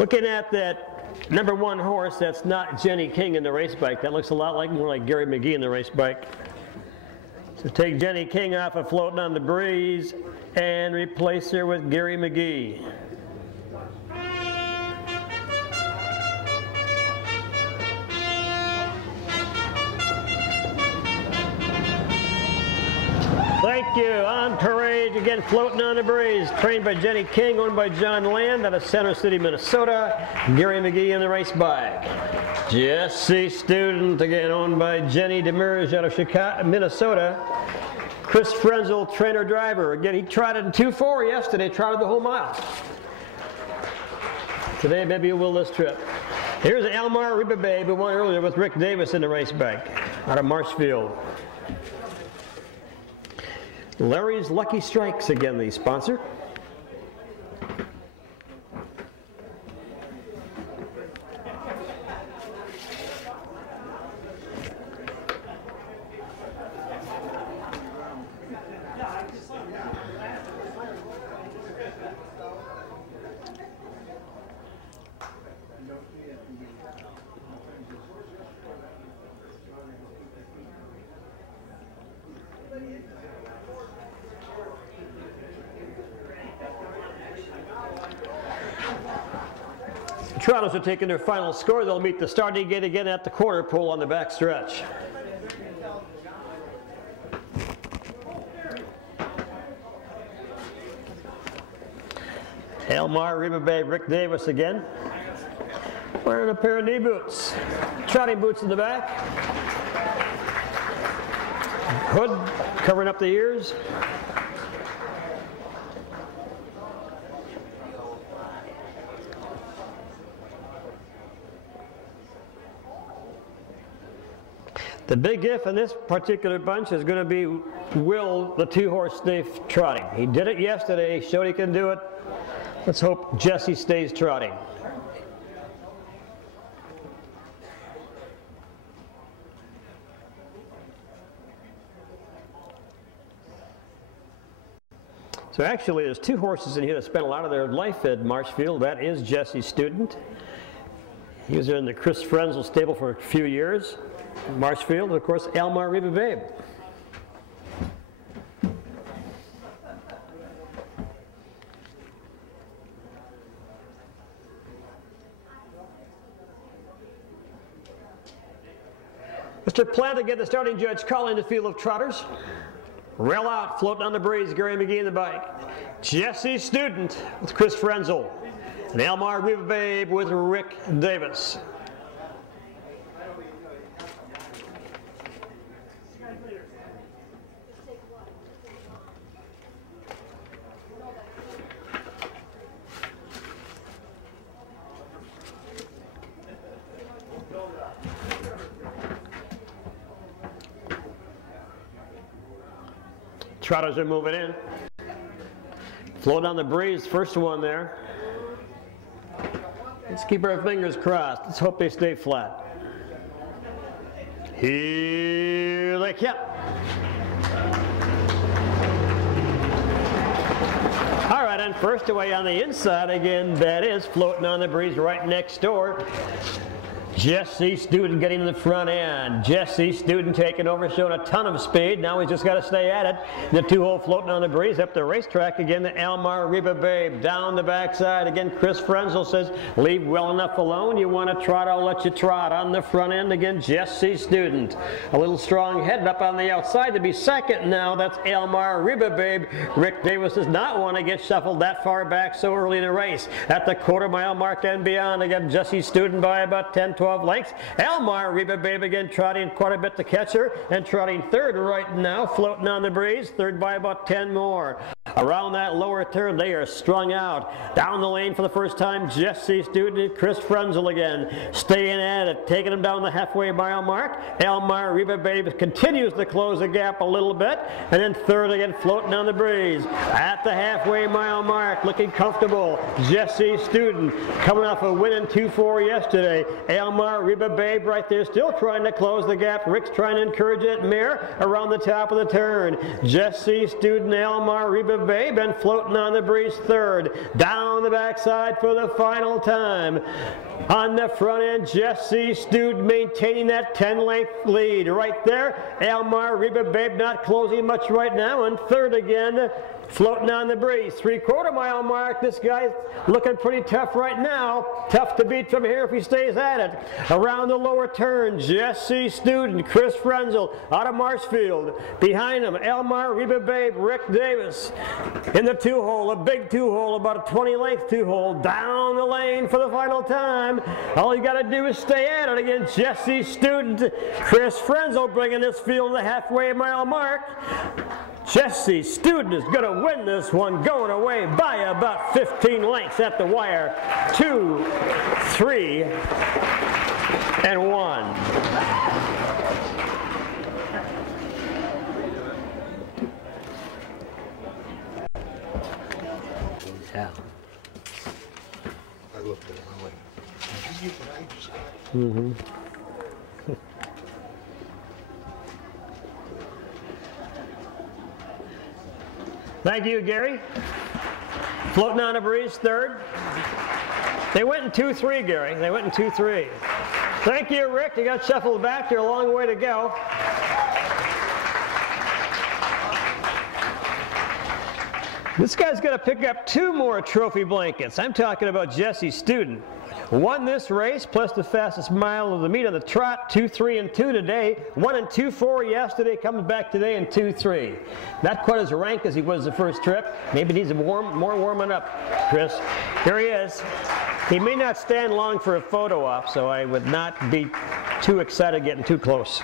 Looking at that #1 horse, that's not Jenny King in the race bike. That looks a lot more like Gary McGee in the race bike. So take Jenny King off of Floating on the Breeze and replace her with Gary McGee. Thank you. On parade, again, Floating on the Breeze, trained by Jenny King, owned by John Land out of Center City, Minnesota. Gary McGee in the race bike. Jesse Student, again, owned by Jenny Demers out of Chicago, Minnesota. Chris Frenzel, trainer-driver. Again, he trotted in 2-4 yesterday, trotted the whole mile. Today, maybe he will this trip. Here's Elmar Reba Babe, who won earlier with Rick Davis in the race bike out of Marshfield. Larry's Lucky Strikes, again, the sponsor. Toronto's are taking their final score. They'll meet the starting gate again at the quarter pole on the back stretch. Elmar Reba Babe, Rick Davis again. Wearing a pair of knee boots. Trotting boots in the back. Hood covering up the ears. The big if in this particular bunch is going to be, will the 2-horse stay trotting? He did it yesterday, showed he can do it. Let's hope Jesse stays trotting. So actually there's 2 horses in here that spent a lot of their life at Marshfield. That is Jesse Student. He was in the Chris Frenzel stable for a few years. Marshfield, of course, Elmar Reba Babe. Mr. Plant, again, the starting judge calling the field of trotters. Rail out, Floating on the Breeze, Gary McGee in the bike. Jesse Student with Chris Frenzel. And Elmar Reba Babe with Rick Davis. Trotters are moving in. Floating on the Breeze, first one there. Let's keep our fingers crossed. Let's hope they stay flat. Here they come. All right, and first away on the inside again, that is Floating on the Breeze right next door. Jesse Student getting in the front end. Jesse Student taking over, showing a ton of speed. Now he's just got to stay at it. The 2-hole Floating on the Breeze up the racetrack again. The Elmar Reba Babe down the backside. Again, Chris Frenzel says, leave well enough alone. You want to trot, I'll let you trot. On the front end again, Jesse Student. A little strong head up on the outside to be second now. That's Elmar Reba Babe. Rick Davis does not want to get shuffled that far back so early in the race. At the quarter-mile mark and beyond, again, Jesse Student by about 10-12 lengths. Elmar Reba Babe again trotting quite a bit to catch her and trotting third right now, Floating on the Breeze, third by about 10 more. Around that lower turn, they are strung out. Down the lane for the first time, Jesse Student, Chris Frenzel again, staying at it, taking him down the halfway mile mark. Elmar Reba Babe continues to close the gap a little bit, and then third again, Floating on the Breeze. At the halfway mile mark, looking comfortable, Jesse Student, coming off a win in 2-4 yesterday. Elmar Reba Babe right there, still trying to close the gap. Rick's trying to encourage it. Mare around the top of the turn. Jesse Student, Elmar Reba Babe, and Floating on the Breeze third. Down the backside for the final time. On the front end, Jesse Student maintaining that 10-length lead. Right there, Elmar Reba Babe not closing much right now, and third again, Floating on the Breeze. 3/4 mile mark. This guy's looking pretty tough right now. Tough to beat from here if he stays at it. Around the lower turn, Jesse Student, Chris Frenzel out of Marshfield. Behind him, Elmar Reba Babe, Rick Davis. In the 2-hole, a big 2-hole, about a 20-length 2-hole. Down the lane for the final time. All you got to do is stay at it again. Jesse Student, Chris Frenzel bringing this field to the halfway mile mark. Jesse Student is going to win this one, going away by about 15 lengths at the wire. 2, 3, and 1. Yeah. I looked at him. I went, "Did you get what I just got?" Mm-hmm. Thank you, Gary. Floating on a Breeze third. They went in 2-3, Gary. They went in 2-3. Thank you, Rick. You got shuffled back there. A long way to go. This guy's going to pick up 2 more trophy blankets. I'm talking about Jesse Student. Won this race, plus the fastest mile of the meet on the trot, 2-3 and 2 today. 1 and 2-4 yesterday, comes back today in 2-3. Not quite as rank as he was the first trip. Maybe needs more warming up, Chris. Here he is. He may not stand long for a photo op, so I would not be too excited getting too close.